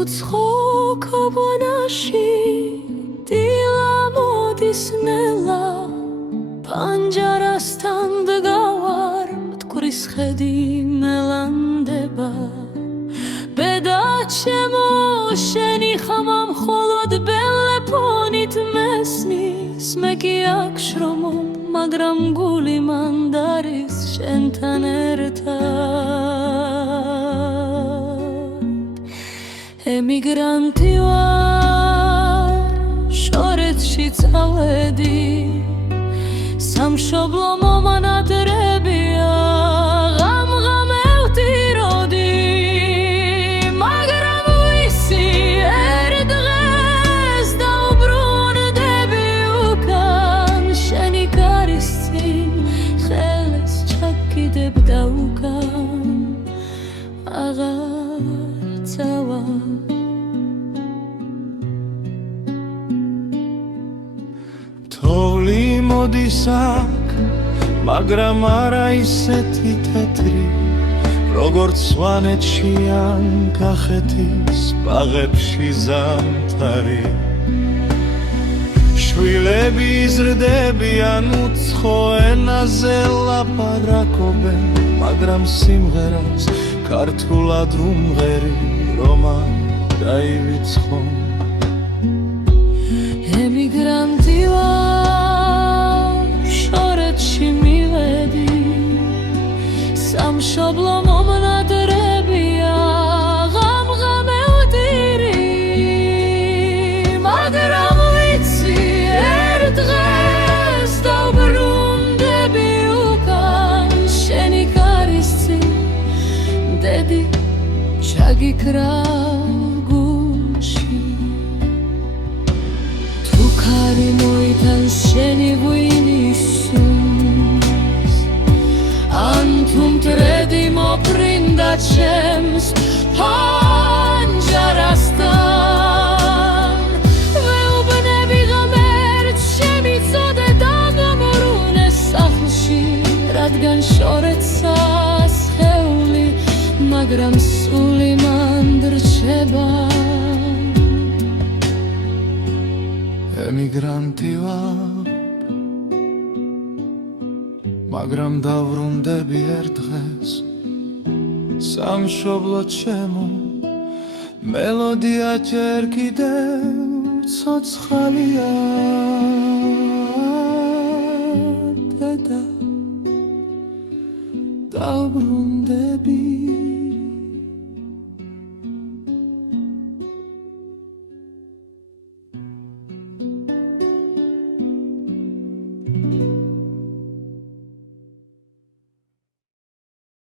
უცხო ქობანაში დილა მოდის ნელა პანჯარასთან დგავარ მტკვრის ხედი მელანდება ბედა ჩემო შენი ხამა მხოლოდ ბელეფონით მესმის მე კი აქ შრომობ მაგრამ გული მანდ არის შენთან ერთად ემიგრანტი ვარ შორეთში წავედი სამშობლო მომანადრებია ღამ-ღამევდი როდი მაგრამ ვიცი ერთ დღეს დავბრუნდები უკან შენი კარის წინ ხელს ჩაგკიდებ და უკან აღარ წავა თოვლი მოდის აქ მაგრამ არა ისეთი თეთრი როგორც სვანეთში ან კახეთის ბაღებში ზამთარი შვილები იზრდებიან უცხო ენაზე ლაპარაკობენ მაგრამ სიმღერას ქართულად უმღერი რომ არ დაივიწყო ემიგრანტი ვარ შორეთში მივედი სამშობლო მომნადრებია ღამ-ღამევდი მაგრამ ვიცი ერთ დღეს დავბრუნდები უკან შენი კარის წინ დედი ჩაგიქრავ Kari moitan sheni vuinissus Antum tredi mo prinda chems Panjarastan Veubnebi gamert shemi zode dagomorune saflshi Radgan shoret sas heuli Magram suli mandrcheba ემიგრანტი ვარ მაგრამ დავბრუნდები ერთ დღეს სამშობლო ჩემო მელოდია ჯერ კიდევ ცოცხალია დედა დავბრუნდები